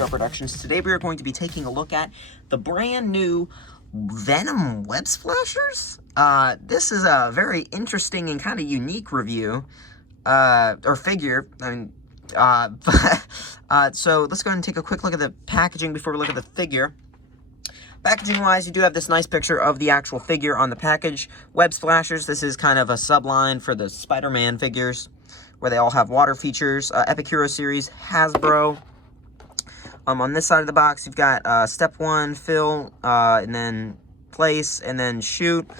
TR Productions. Today we are going to be taking a look at the brand new Venom web splashers. This is a very interesting and kind of unique review, or figure. I mean, so let's go ahead and take a quick look at the packaging before we look at the figure. Packaging wise, you do have this nice picture of the actual figure on the package. Web splashers, this is kind of a subline for the Spider-Man figures, where they all have water features. Epic Hero Series, Hasbro. On this side of the box, you've got step 1, fill, and then place, and then shoot.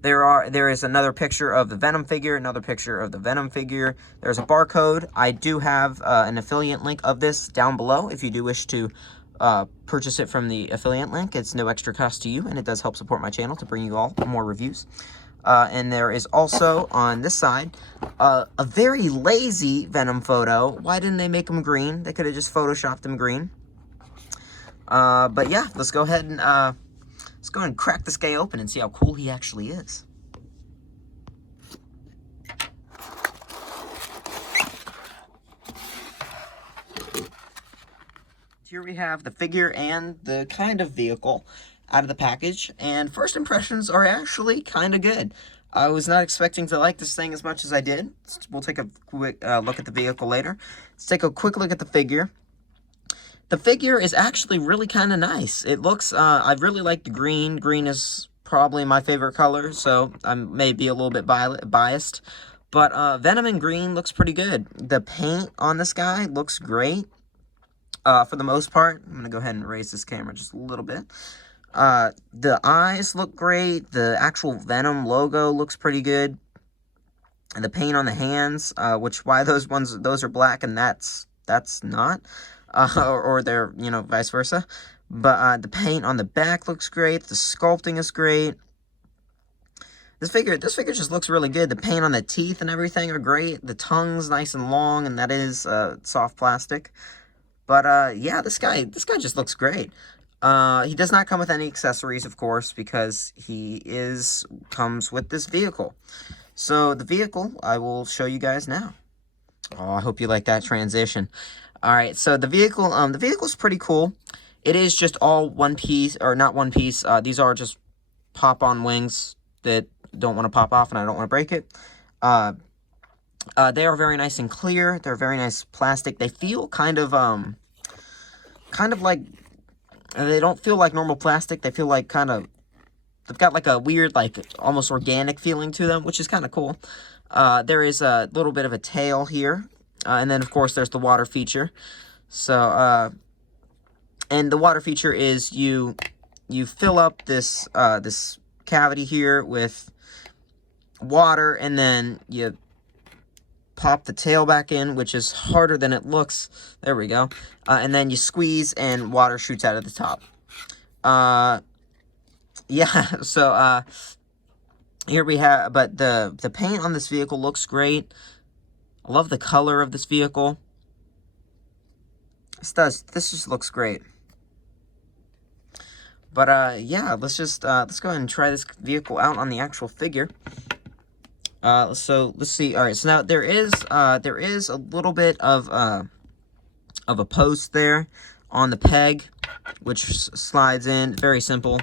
There is another picture of the Venom figure, another picture of the Venom figure. There's a barcode. I do have an affiliate link of this down below if you do wish to purchase it from the affiliate link. It's no extra cost to you, and it does help support my channel to bring you all more reviews. And there is also, on this side, a very lazy Venom photo. Why didn't they make him green? They could have just photoshopped him green. But yeah, let's go ahead and crack this guy open and see how cool he actually is. Here we have the figure and the kind of vehicle out of the package, and first impressions are actually kind of good. I was not expecting to like this thing as much as I did. We'll take a quick look at the vehicle later. Let's take a quick look at the figure. The figure is actually really kind of nice. It looks, I really like the green. Green is probably my favorite color, so I may be a little bit biased. But Venom in green looks pretty good. The paint on this guy looks great. For the most part. I'm going to go ahead and raise this camera just a little bit. The eyes look great. The actual Venom logo looks pretty good. And the paint on the hands, those are black and that's not. Or they're, vice versa. But the paint on the back looks great. The sculpting is great. This figure just looks really good. The paint on the teeth and everything are great. The tongue's nice and long, and that is soft plastic. But, yeah, this guy just looks great. He does not come with any accessories, of course, because he comes with this vehicle. So, the vehicle, I will show you guys now. Oh, I hope you like that transition. Alright, so the vehicle's pretty cool. It is just all one piece, or not one piece. These are just pop-on wings that don't want to pop off, and I don't want to break it. They are very nice and clear. They're very nice plastic. They feel kind of like, they don't feel like normal plastic. They feel like they've got like a weird, like almost organic feeling to them, which is kind of cool. There is a little bit of a tail here. And then of course there's the water feature. So, and the water feature is you fill up this cavity here with water, and then you pop the tail back in, which is harder than it looks. There we go. And then you squeeze and water shoots out of the top. Yeah, so here we have, but the paint on this vehicle looks great. I love the color of this vehicle. This just looks great. But yeah, let's go ahead and try this vehicle out on the actual figure. So let's see. All right, so now there is a little bit of a post there on the peg, which slides in. Very simple.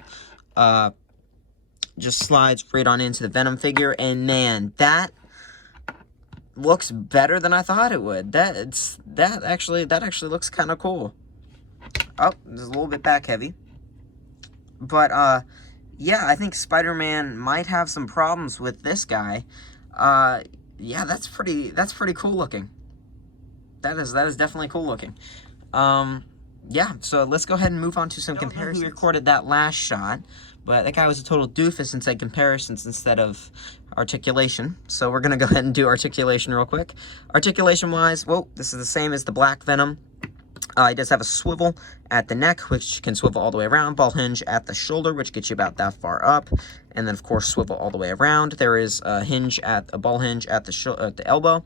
Just slides right on into the Venom figure, and man, that looks better than I thought it would. That actually looks kind of cool. Oh, it's a little bit back heavy, but yeah, I think Spider-Man might have some problems with this guy. Yeah, that's pretty cool looking. That is definitely cool looking. Yeah, so let's go ahead and move on to some comparisons. We recorded that last shot, but that guy was a total doofus and said comparisons instead of articulation. So we're gonna go ahead and do articulation real quick. Articulation-wise, whoa, this is the same as the black Venom. He does have a swivel at the neck, which can swivel all the way around. Ball hinge at the shoulder, which gets you about that far up. And then, of course, swivel all the way around. There is a ball hinge at the elbow,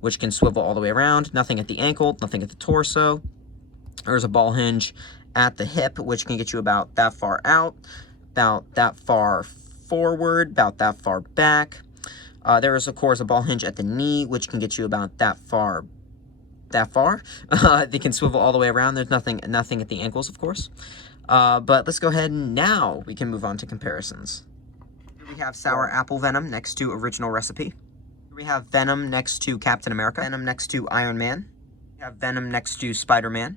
which can swivel all the way around. Nothing at the ankle, nothing at the torso. There's a ball hinge at the hip, which can get you about that far out, about that far forward, about that far back. There is, of course, a ball hinge at the knee, which can get you about that far that far. They can swivel all the way around. There's nothing at the ankles, of course. But let's go ahead and now we can move on to comparisons. Here we have Sour Apple Venom next to Original Recipe. Here we have Venom next to Captain America. Venom next to Iron Man. We have Venom next to Spider-Man.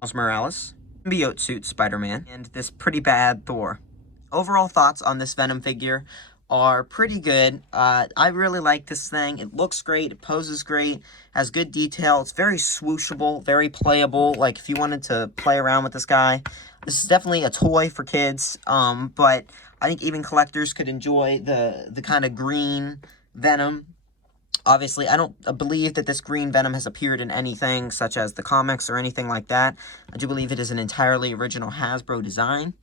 Miles Morales. Symbiote Suit Spider-Man. And this pretty bad Thor. Overall thoughts on this Venom figure are pretty good. I really like this thing. It looks great. It poses great. Has good detail. It's very swooshable, very playable. Like, if you wanted to play around with this guy, this is definitely a toy for kids. But I think even collectors could enjoy the kind of green Venom. Obviously, I don't believe that this green Venom has appeared in anything such as the comics or anything like that. I do believe it is an entirely original Hasbro design.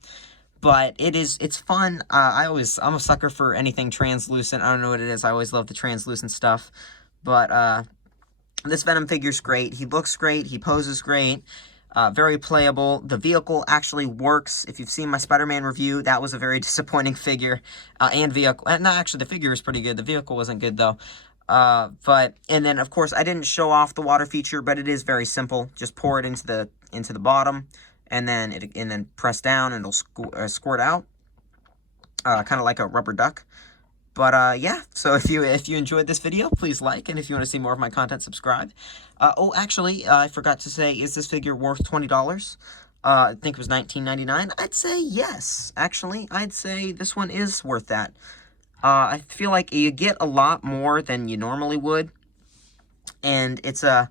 But it's fun. I'm a sucker for anything translucent. I don't know what it is. I always love the translucent stuff. But this Venom figure's great. He looks great. He poses great. Very playable. The vehicle actually works. If you've seen my Spider-Man review, that was a very disappointing figure and vehicle. No, actually, the figure is pretty good. The vehicle wasn't good, though. And then, of course, I didn't show off the water feature, but it is very simple. Just pour it into the bottom. And then press down and it'll squirt out, kind of like a rubber duck. But yeah, so if you enjoyed this video, please like, and if you want to see more of my content, subscribe. Oh, actually, I forgot to say, is this figure worth $20? I think it was $19.99. I'd say yes. Actually, I'd say this one is worth that. I feel like you get a lot more than you normally would, and it's a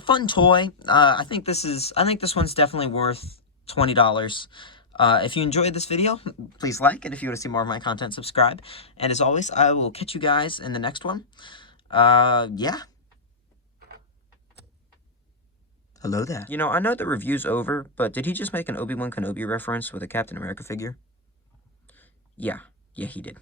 fun toy. I think this one's definitely worth $20. If you enjoyed this video, please like, and if you want to see more of my content, subscribe. And as always, I will catch you guys in the next one. Yeah. Hello there. You know, I know the review's over, but did he just make an Obi-Wan Kenobi reference with a Captain America figure? Yeah, he did.